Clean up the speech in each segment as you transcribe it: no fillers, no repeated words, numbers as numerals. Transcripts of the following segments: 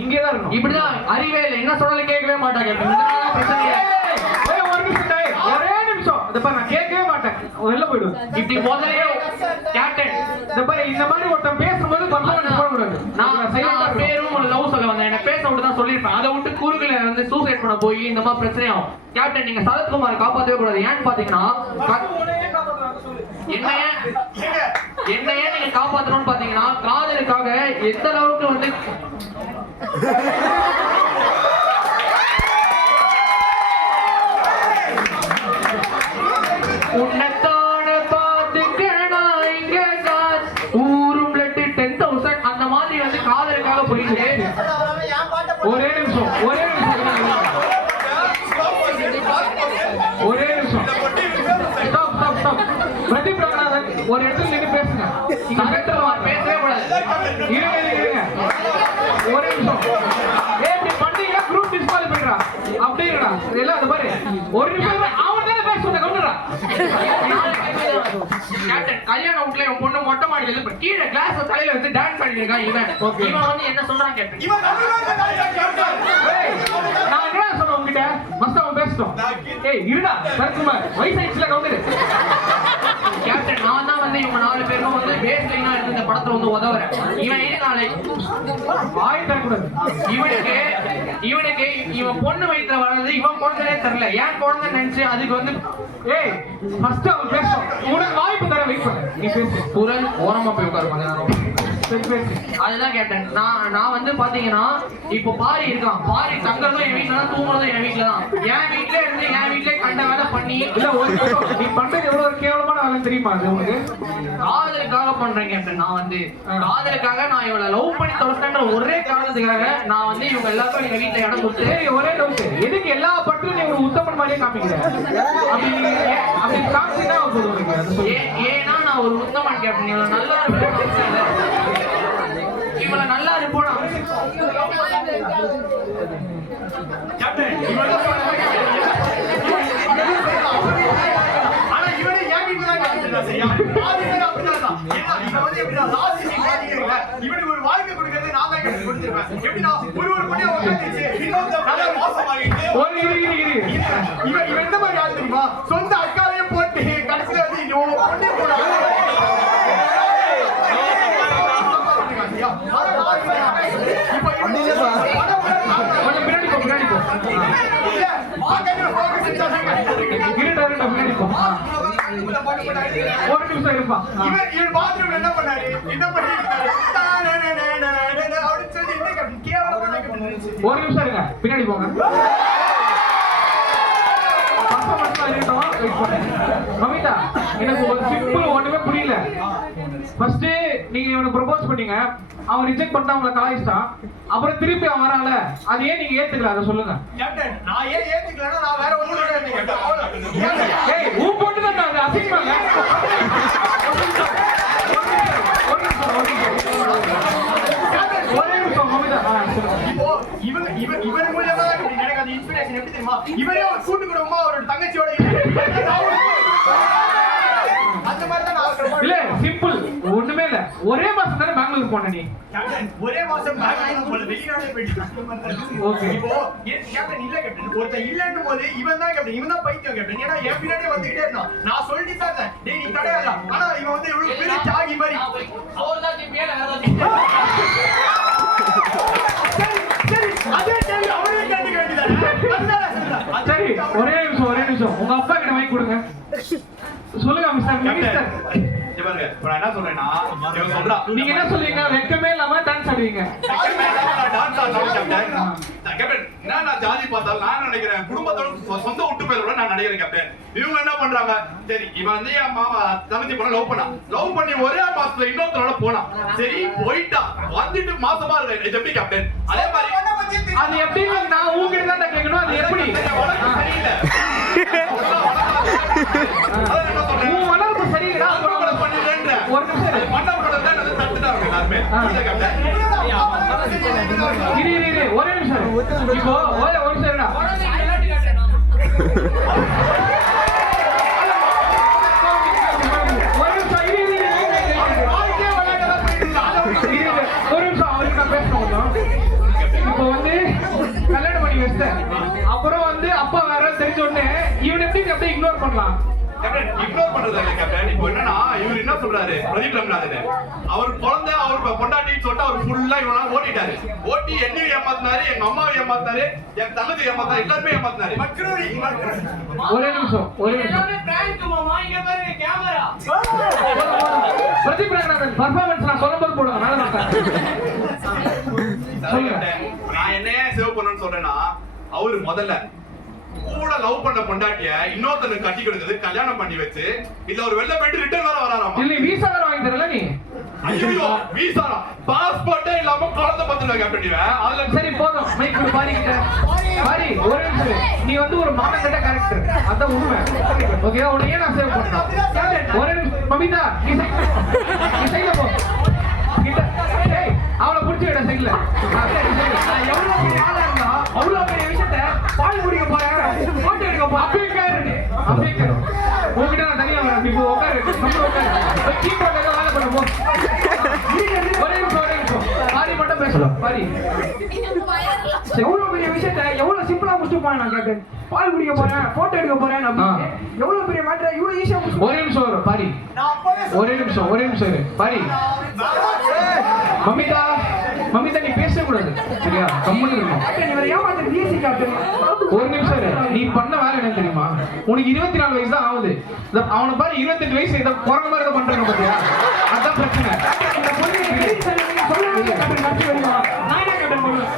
இங்கேதான் இருக்கணும். இப்படிதான் அறிவே இல்லை, என்ன சொன்னாலும் கேட்கவே மாட்டாங்க. ஒரே நிமிஷம் நான் கேட்கவே மாட்டேன், வெளில போயிடுவேன். இப்படி முதலே கேப்டன் இந்த மாதிரி ஒருத்தன் பேசும்போது நான் பேரும் லவ் சொல்ல வந்தேன், என்ன பேச விட்டு தான் சொல்லியிருப்பேன். அதை விட்டு குறுக்குல வந்து சூசைட் பண்ண போய் இந்த மாதிரி பிரச்சனையாகும். கேப்டன் நீங்க சரத்குமாரை காப்பாற்றவே கூடாது. ஏன்னு பாத்தீங்கன்னா என்னையே நீங்க காப்பாற்றணும்னு பாத்தீங்கன்னா காதலுக்காக எந்த அளவுக்கு வந்து உன்னத்தான பாத்துக்கணா இங்க ஊரும் லெட்டு 10,000 அந்த மாதிரி வந்து காதலுக்காக போயிட்டு ஒரே நிமிஷம் பிரதீப் ரங்கநாதன் ஒரு இடத்துல நின்று பேசுங்க. பேசவே கூடாது. ஒரே நிமிஷம் பண்ணீங்க குரூப் டிஸ்குவாலிஃபைடா அப்படிங்கடா எல்லாம் அது பாரு. ஒரு நிமிஷம் அவன் தானே பேச சொன்ன கவுண்டரா. கேப்டன் கல்யாண வீட்ல என் பொண்ணு மொட்டை மாடியில இருந்து கீழே கிளாஸ் தலையில வச்சு டான்ஸ் பண்ணிட்டு இருக்கான். இவன் வந்து என்ன சொல்றான் கேப்டன்? நான் என்ன சொன்னேன் உங்ககிட்ட? மஸ்ட் அவன் பேசட்டும். ஏய் இருடா சரத்குமார் வயசாயிடுச்சுல கவுண்டரு. கேப்டன் நான் தான் வந்து இவங்க 4 பேரும் வந்து பேஸ் லைனா எடுத்து இந்த படத்துல வந்து உதவுறேன். இவன் ஏன் நாளை வாய் தரக்கூடாது. இவனுக்கு இவன் பொண்ணு வயிற்றுல வளர்றது இவன் குழந்தையே தெரியல. ஏன் குழந்தை நினைச்சு அதுக்கு வந்து ஏய் ஃபர்ஸ்ட் அவன் பேசணும். உனக்கு வாய்ப்பு தர வெயிட் பண்ணு. நீ பேசு. குரல் ஓரமா போய் உட்காரு கொஞ்ச நேரம். சரி பேசு. அதுதான் கேப்டன். நான் வந்து பாத்தீங்கன்னா இப்போ பாரி இருக்கான். பாரி தங்கறதும் என் வீட்டுல தான், தூங்குறதும் என் வீட்டுல தான். என் வீட்டுல இருந்து என் வீட்டுல கண்ட வேலை பண்ணி இல்ல நீ பண்றது எவ்வளவு ஒரு கேவலமான வேலை தெரியுமா? அது உங்களுக்கு காதலுக்காக பண்றேன் கேப்டன். நான் வந்து காதலுக்காக நான் இவளை லவ் பண்ணி தொலைச்சேன்ற ஒரே காரணத்துக்காக நான் வந்து இவங்க எல்லாருக்கும் எங்க வீட்டுல இடம் கொடுத்து ஒரே டவுட், எதுக்கு எல்லா பட்டும் நீ ஒரு உத்தமன் மாதிரியே காமிக்கிற? அப்படி காமிச்சுதான் ஏன்னா நான் ஒரு உத்தமன் கேப்டன். இவளை நல்லா இவளை நல்லா இருப்போனா இவனுக்கு ஒரு வாழ்க்கை கொடுக்கிறது நான் தான் கொடுத்திருப்பேன். எப்படின்னா ஒரு பொண்ணை உட்காந்துச்சு இவன் எந்த மாதிரி ஆள் தெரியுமா? சொந்த அக்காவையே போட்டு கடைசியில வந்து பொண்ணே போடாது. ஒரு நிமிஷம் இருப்பான். இவன் பாத்ரூம்ல என்ன பண்ணாரு? என்ன பண்ணிருக்காரு? அப்படின்னு சொல்லி ஒரு நிமிஷம் இருங்க, பின்னாடி போங்க. மமிதா எனக்கு ஒரு சிம்பிள் ஒண்ணுமே புரியல. ஃபர்ஸ்ட் நீங்க இவனுக்கு ப்ரொபோஸ் பண்ணீங்க, அவன் ரிஜெக்ட் பண்ணிட்டு அவங்களை கலாய்ச்சிட்டான். அப்புறம் திருப்பி அவன் வரால, அது ஏன் நீங்க ஏத்துக்கல? அதை சொல்லுங்க. கேப்டன் நான் ஏன் ஏத்துக்கலன்னா நான் வேற ஒண்ணு ஏய் ஊ போட்டு தான் அது அசிங்கமாங்க. ஒரே நிமிஷம் மமிதா. இப்போ இவன் மூலமா எனக்கு அந்த இன்ஸ்பிரேஷன் எப்படி தெரியுமா? இவரே ஒரு கூட்டு குடும்பமா ஒரு தங்கச்சியோட அந்த மாதிரி தான் நான் இல்ல சிம்பிள் ஒண்ணுமே இல்ல. ஒரே மாசம் தானே பெங்களூர் போன நீ? ஒரே மாசம் பெங்களூர் போல வெளிநாடே போயிட்டு. ஓகே இப்போ கேப்டன் இல்ல கேப்டன் ஒருத்தன் இல்லன்னு போது இவன் தான் கேப்டன். இவன் தான் பைத்தியம் கேப்டன். ஏன்னா என் பின்னாடியே வந்துட்டே இருந்தான். நான் சொல்லிட்டு தான் இருந்தேன் டேய் நீ கிடையாது. ஆனா இவன் வந்து இவ்வளவு பெரிய சாகி மாதிரி அவர்தான் மேல வேற அதே சரி அவரே கேட்டு வேண்டியதானே. சரி ஒரே நிமிஷம் உங்க அப்பா கிட்ட வாங்கி கொடுங்க. சொல்லுங்க மிஸ்டர் மினிஸ்டர். பாருங்க நான் என்ன சொல்றேன்னா இவன் சொல்றா நீங்க என்ன சொல்றீங்க? வெக்கமே இல்லாம டான்ஸ் ஆடுவீங்க. டான்ஸ் ஆடுறேன் கேப்டன். நான் ஜாதி பார்த்தாலும் நான் நினைக்கிறேன் குடும்பத்தோட சொந்த விட்டு போயிட நான் நினைக்கிறேன் கேப்டன். இவங்க என்ன பண்றாங்க? சரி இவன் வந்து என் மாமா தங்கச்சி பொண்ண லவ் பண்ணி ஒரே மாசத்துல இன்னொருத்தரோட போனான். சரி போயிட்டா வந்துட்டு மாசமா இருக்கு. இது எப்படி கேப்டன்? அதே மாதிரி அது எப்படி? நான் உங்ககிட்ட தான் கேட்கணும். அது எப்படி? சரியில்லை உன் வளர்ப்பு சரியில்லை. ஒரு நிமிஷம் இரு ஒரே நிமிஷம். இப்போ ஒரு நிமிஷம் அவருக்கு நான் பேசணும். நீ வச்சிட்ட. அப்புறம் வந்து அப்பா வேற தெரிஞ்ச உடனே இவன் எப்படி நீ அப்படியே இக்னோர் பண்ணலாம்? கேப்டன் இக்னோர் பண்றது இல்ல கேப்டன். இப்போ என்னன்னா இவர் என்ன சொல்றாரு பிரதீப் ரங்கநாதன், அவர் குழந்தை அவர் பொண்டாட்டின்னு சொல்லிட்டு அவர் ஃபுல்லா இவனா ஓட்டிட்டாரு. ஓட்டி என்னையும் ஏமாத்தினாரு, எங்க அம்மாவை ஏமாத்தினாரு, என் தங்கச்சி ஏமாத்தினாரு, எல்லாருமே ஏமாத்தினாரு. ஒரே நிமிஷம். பிரதீப் ரங்கநாதன் பர்ஃபார்மன்ஸ் நான் சொல்லும்போது போடுங்க. மேல நான் என்னையே சேவ் பண்ணணும்னு சொல்றேன்னா, அவரு முதல்ல கூட லவ் பண்ண பொண்டாட்டிய இன்னொருத்தனுக்கு கட்டி கொடுக்குது, கல்யாணம் பண்ணி வச்சு இல்ல ஒரு வெள்ள போயிட்டு ரிட்டர்ன் வர வராராமா. இல்ல வீசா வேற வாங்கி தரல நீ. ஐயோ வீசா பாஸ்போர்ட்டே இல்லாம குழந்தை பத்தின கேப்டன் இவன். அதுல சரி போதும். மைக் பாரி கிட்ட பாரி ஒரே நிமிஷம். நீ வந்து ஒரு மானங்கட்ட கரெக்டர், அதான் உண்மை. ஓகே உன்னை ஏன் நான் சேவ் பண்ணேன்? ஒரே நிமிஷம். மமிதா நீ சைடுல போ. கிட்ட ஏய் அவளை புடிச்சு விட சைடுல. எவ்வளவு பெரிய ஆளா இருந்தா அவ்வளவு பெரிய விஷயத்த பால் குடிக்க போறேன், போட்டோ எடுக்க போறேன். அப்படியே உங்ககிட்ட நான் தனியா வரேன். இப்போ உட்காரு, நம்ம உட்காரு. கீபோர்ட்ல வேலை பண்ண போ. ஒரே நிமிஷம். பாரி மட்டும் பேசலாம். பாரி எவ்வளவு பெரிய விஷயத்த எவ்வளவு சிம்பிளா முடிச்சுப்பான். நான் கேட்டேன் பால் குடிக்க போறேன், போட்டோ எடுக்க போறேன் அப்படின்னு எவ்வளவு பெரிய மேட்டர் இவ்வளவு ஈஸியா முடிச்சு. ஒரே நிமிஷம் வரும் பாரி. ஒரே நிமிஷம் இரு பாரி. மமிதா நீ பேசவே கூடாது சரியா? கம்முன்னு இருக்கும். இவரை ஏமாத்துறது ஈஸி கேப்டன். ஒரு நிமிஷம் இரு. நீ பண்ண வேலை என்ன தெரியுமா? உனக்கு 24 வயசு தான் ஆகுது. அவனை பாரு 28 வயசு இதை குறைந்த மாதிரி தான் பண்றாங்க பாத்தியா? அதான் பிரச்சனை. இந்த பொண்ணு சொல்லவே கேப்டன் நச்சு வருவா. நான் என்ன கேப்டன் பண்ணுவேன்?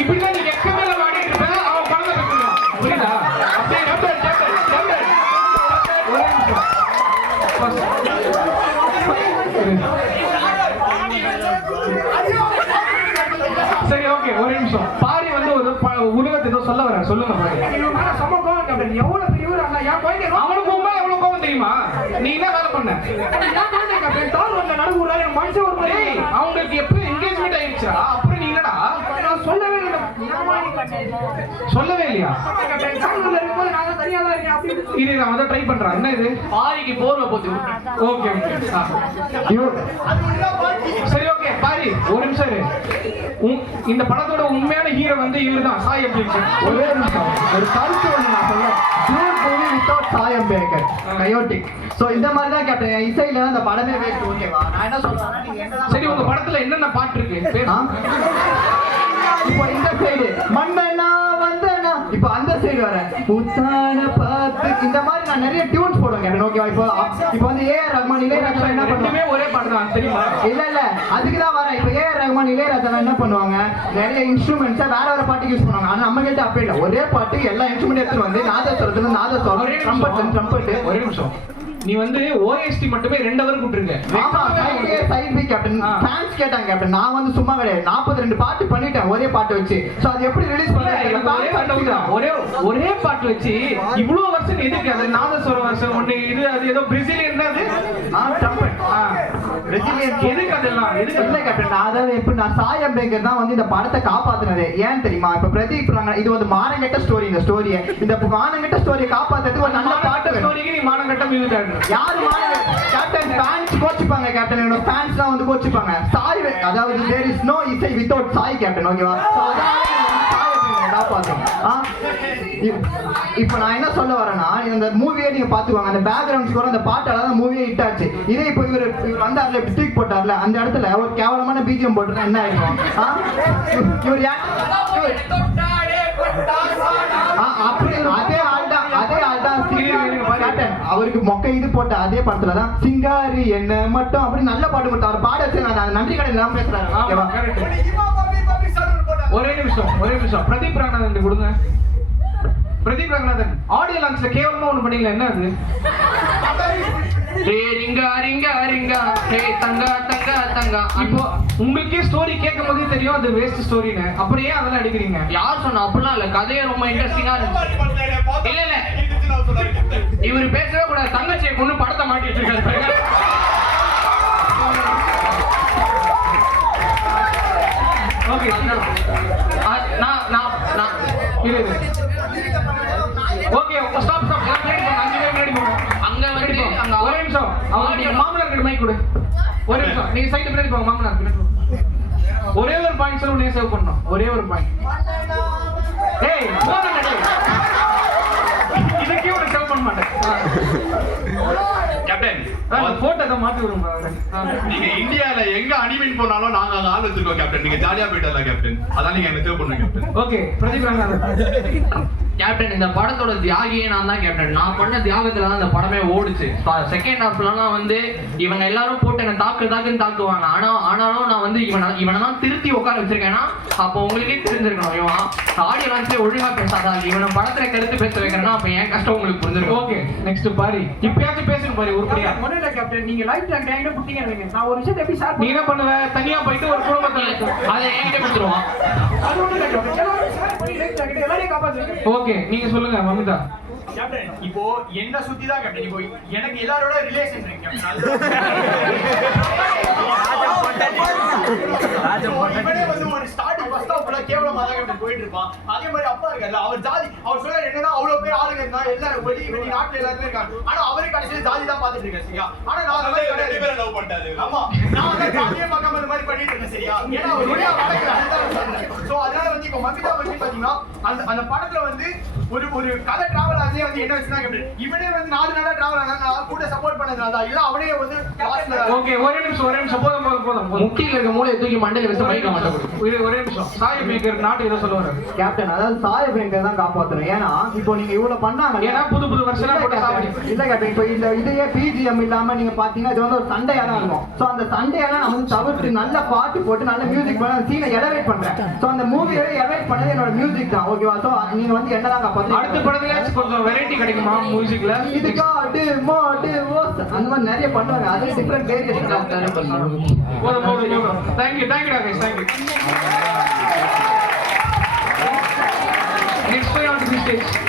இப்படிதான் நீ எக்கமேல வாடிட்டு இருப்ப, அவன் குழந்தை பெற்றுவான். புரியுதா? அப்படியே ஒரே நிமிஷம். சரி ஓகே ஒரு நிமிஷம். பாரி வந்து ஒரு உலகத்தை ஏதோ சொல்ல வர சொல்லுங்க பாரி. இவன் மேல செம்ம கோவம் கேப்டன். எவ்வளவு பெரிய ஊர் அண்ணா என் குழந்தை அவனுக்கு எவ்வளவு கோவம் தெரியுமா? நீ என்ன வேலை பண்ண? கேப்டன் தார் ரோட்ல நடக்குறா என் மனுஷன் ஒரு மாதிரி. அவங்களுக்கு எப்படி என்கேஜ்மெண்ட் ஆயிடுச்சா? அப்புறம் நீ என்னடா நான் சொல்லவே இல்லை. சொல்லவே இல்லையா? கேப்டன் சாங்கூர்ல இருக்கும்போது நான் தான் தனியா தான் இருக்கேன் அப்படின்னு. இது நான் வந்து ட்ரை பண்றேன். என்ன இது? பாரிக்கு போர்வை போச்சு. ஓகே சரி ஓகே பாரி ஒரு நிமிஷம் இரு. இந்த படத்தோட உண்மையான ஹீரோ வந்து இவர்தான் சாய் அப்ளிகேஷன். ஒரே நிமிஷம். ஒரு கருத்து ஒன்று நான் சொல்றேன். பியூர் மூவி வித்தவுட் சாயம் பேக்கர் கயோட்டிக். சோ இந்த மாதிரி தான் கேப்டன் இசையில அந்த படமே வேஸ்ட். ஓகேவா? நான் என்ன சொல்றேன்னா நீங்க என்ன சரி உங்க படத்துல என்னென்ன பாட்டு இருக்கு பேர்? இப்போ இந்த சைடு மண்ணனா வந்தனா, இப்போ அந்த சைடு வர புத்தான பாத்து இந்த மாதிரி நான் நிறைய டியூன்ஸ் போடுவேன் கேப்டன். ஓகேவா? இப்போ வந்து ஏஆர் ரஹ்மான் இளையராஜா என்ன பண்ணுவாங்க? ரெண்டுமே ஒரே பாட்டு தான் தெரியுமா? இல்ல அதுக்கு தான் வரேன். இப்போ ஏஆர் ரஹ்மான் இளையராஜா என்ன பண்ணுவாங்க? நிறைய இன்ஸ்ட்ருமெண்ட்ஸை வேற பாட்டுக்கு யூஸ் பண்ணுவாங்க. ஆனா நம்ம கிட்ட அப்படி இல்லை. ஒரே பாட்டு எல்லா இன்ஸ்ட்ருமெண்ட் எடுத்து வந்து நாதஸ்வரத்துல நாதஸ்வரம், ட்ரம்பட். ஒரே நிமிஷம். நீ வந்து OST மட்டுமே 2 ஹவர் கூட்டிருங்க. ஆமா சைடு பை கேப்டன். ஃபேன்ஸ் கேட்டாங்க கேப்டன். நான் வந்து சும்மா கிடையாது. 42 பாட்டு பண்ணிட்டேன் ஒரே பாட்டு வச்சு. சோ அது எப்படி ரிலீஸ் ஒரே பாட்டு வச்சு இவ்வளவு வருஷம் எதுக்கு? அது நாதஸ்வர வருஷம் ஒண்ணு இது அது ஏதோ பிரேசிலியன் அது ட்ரம்பட் பிரேசிலியன் எதுக்கு அதெல்லாம்? எதுக்கு இல்ல கேப்டன். அதாவது எப்படி நான் சாயம் பேக்கர் தான் வந்து இந்த படத்தை காப்பாத்துனது. ஏன் தெரியுமா? இப்ப பிரதீப் இது வந்து மானங்கெட்ட ஸ்டோரி. இந்த ஸ்டோரியை இந்த மானங்கெட்ட ஸ்டோரியை காப்பாத்துறதுக்கு ஒரு நல்ல பாட்டு ஸ்டோரிக்கு நீ மானங்கெட்ட மியூசிக் யாரு கேப்டன் ஃபேன்ஸ் கோச்சிப்பாங்க கேப்டன். என்னோட ஃபேன்ஸ் தான் வந்து கோச்சிப்பாங்க. சாய் அதாவது there is no இசை without சாய் கேப்டன். ஓகேவா? இப்போ நான் என்ன சொல்ல வரேன்னா இந்த மூவியே நீங்க பாத்துக்கோங்க. அந்த பேக்ரவுண்ட் ஸ்கோர் அந்த பாட்டால தான் மூவியே ஹிட் ஆச்சு. இதே இப்போ இவர் வந்தார்ல தூக்கி போட்டார்ல அந்த இடத்துல ஒரு கேவலமான பிஜிஎம் போட்டுனா என்ன ஆயிடும்? இவர் அப்படி அதே ஆள் தான் கேப்டன். அவருக்கு மொக்க இது போட்ட அதே படத்துல தான் சிங்காரி என்ன மட்டும் அப்படி நல்ல பாட்டு கொடுத்தாரு. அவர் பாட வச்சு நான் நன்றி கடன் எல்லாம் பேசுறாரு. ஒரே நிமிஷம். பிரதீப் ரங்கநாதன் கொடுங்க. பிரதீப் ரங்கநாதன் ஆடியோ லான்ச்ல கேவலமா ஒண்ணு பண்ணீங்களா? என்ன அது? இப்போ உங்களுக்கே ஸ்டோரி கேட்கும் போதே தெரியும் அது வேஸ்ட் ஸ்டோரின்னு. அப்புறம் ஏன் அதெல்லாம் அடிக்கிறீங்க? யார் சொன்னா? அப்படிலாம் இல்ல. கதையே ரொம்ப இன்ட்ரெஸ்டிங்கா இருந்துச்சு. இல்ல இவரு பேசவே கூடாது. தங்கச்சியை கொண்டு படத்தை மாட்டிட்டு இருக்காரு. Okay okay stop. அங்க வந்து அங்க ஒரே நிமிஷம். அவங்க மாமனார் கிட்ட மைக் கொடு. ஒரு நிமிஷம். நீங்க சைடு பின்னாடி போங்க. மாமனார் ஒரே ஒரு பாயிண்ட் சொல்லு, உடனே சேவ் பண்ணணும். ஒரே ஒரு பாயிண்ட். ஏய் போடுங்க டேய். இதுக்கே ஒரு சேவ் பண்ண மாட்டேன். கேப்டன் போட்டோ தான் மாத்தி விடுங்க. நீங்க இந்தியால எங்க அனிமின் போனாலும் நாங்க அங்க ஆள் வச்சிருக்கோம் கேப்டன். நீங்க ஜாலியா போயிட்டல கேப்டன். அதான் நீங்க என்ன சேவ் பண்ணுங்க captain. Okay Pradeep Ranganathan. Captain இந்த படத்தோட தியாகியே நான் தான் கேப்டன். நான் பண்ண தியாகத்துல தான் இந்த படமே ஓடுச்சு. செகண்ட் ஹாஃப்லாம் வந்து இவங்க எல்லாரும் போட்டு என்ன தாக்குன்னு தாக்குவாங்க. ஆனாலும் நான் வந்து இவனை தான் திருத்தி உட்கார வச்சிருக்கேன்னா அப்போ உங்களுக்கே தெரிஞ்சிருக்கணும். இவன் ஆடியோ லான்ச்ல ஒழுங்கா பேசாதா, இவனை படத்துல கருத்து பேச வைக்கிறேன்னா அப்ப என் கஷ்டம் உங்களுக்கு புரிஞ்சிருக்கும். Okay next Pari. இப்பயாச்சும் பேசுங்க பாரி உருப்படியா. ஒண்ணும் இல்ல கேப்டன், நீங்க லைஃப் டைம் டைம் புட்டிங்க வைங்க. நான் ஒரு விஷயத்தை எப்படி ஷேர் நீ என்ன பண்ணுவ? தனியா போயிட்டு ஒரு குடும்பத்துல அதை என்கிட்ட கொடுத்துருவான். அது ஒண்ணும் இல்ல கேப்டன், எல்லாரும் ஷேர் பண்ணி லைஃப் டைம் எல்லாரையும் காப்பாத்துங்க. ஓகே நீங்க சொல்லுங்க மமிதா. கேப்டன் இப்போ என்ன சுத்தி தான் கேப்டன். இப்போ எனக்கு எல்லாரோட ரிலேஷன் இருக்கு கேப்டன். இவனே வந்து ஒரு ஸ்டார்டிங் ஃபர்ஸ்ட் ஆஃப் ஃபுல்லா கேவலமா தான் கேப்டன் போயிட்டு இருப்பான். அதே மாதிரி அப்பா இருக்கார்ல, அவர் ஜாதி அவர் சொல்ற என்னன்னா அவ்வளவு பேர் ஆளுங்க இருந்தா எல்லாரும் வெளி நாட்டுல எல்லாருமே இருக்காங்க. ஆனா அவரே கடைசியில ஜாதி தான் பாத்துட்டு இருக்காரு சரியா. ஆனா நான் அந்த மாதிரி ரெண்டு பேரும் லவ் பண்ணிட்டாரு. ஆமா நான் வந்து ஜாதியே பார்க்காம இந்த மாதிரி பண்ணிட்டு இருக்கேன் சரியா. ஏன்னா அவர் ஒரே வளர்க்குறாரு. சோ அதனால வந்து இப்போ மமிதா பத்தி பாத்தீங்கன்னா அந்த படத்துல வந்து ஒரு கதை டிராவல் ஆகி வந்து என்ன வச்சுனா கேப்டன் இவனே வந்து 4 நாளா டிராவல் ஆனாங்க. கூட சப்போர்ட் பண்ணதுனால தான் இல்ல அவனே வந்து ஓகே ஒரே நிமிஷம் போதும். முட்டியில் இருக்க மூளையை தூக்கி மண்டையில வச்சு மைக்க மாட்டேன். ஒரே நிமிஷம். சாய் மேக்கர் நாட்டு ஏதோ சொல்லுவாரு கேப்டன். அதாவது சாய் பேங்கர் தான் காப்பாத்தணும். ஏன்னா இப்போ நீங்க இவ்வளவு பண்ணாங்க. ஏன்னா புது வருஷனா போட்டு சாவடி. இல்ல கேப்டன், இப்போ இந்த இதையே பிஜிஎம் இல்லாம நீங்க பாத்தீங்கன்னா இது வந்து ஒரு சண்டையா தான் இருக்கும். சோ அந்த சண்டையெல்லாம் நம்ம வந்து தவிர்த்து நல்ல பாட்டு போட்டு நல்ல மியூசிக் பண்ண சீனை எலவேட் பண்றேன். சோ அந்த மூவியை எலவேட் பண்ணது என்னோட மியூசிக் தான். ஓகேவா? சோ நீங்க வந்து என்னதான் காப்பாத்து. அடுத்த படத்துல கொஞ்சம் வெரைட்டி கிடைக்குமா மியூசிக்ல? இதுக்கா அடு மோடு ஓஸ் அந்த மாதிரி நிறைய பண்ணுவாங்க. அது டிஃபரெண்ட் வேரியேஷன். போதும். Thank you guys. Thank you. Next play on the stage.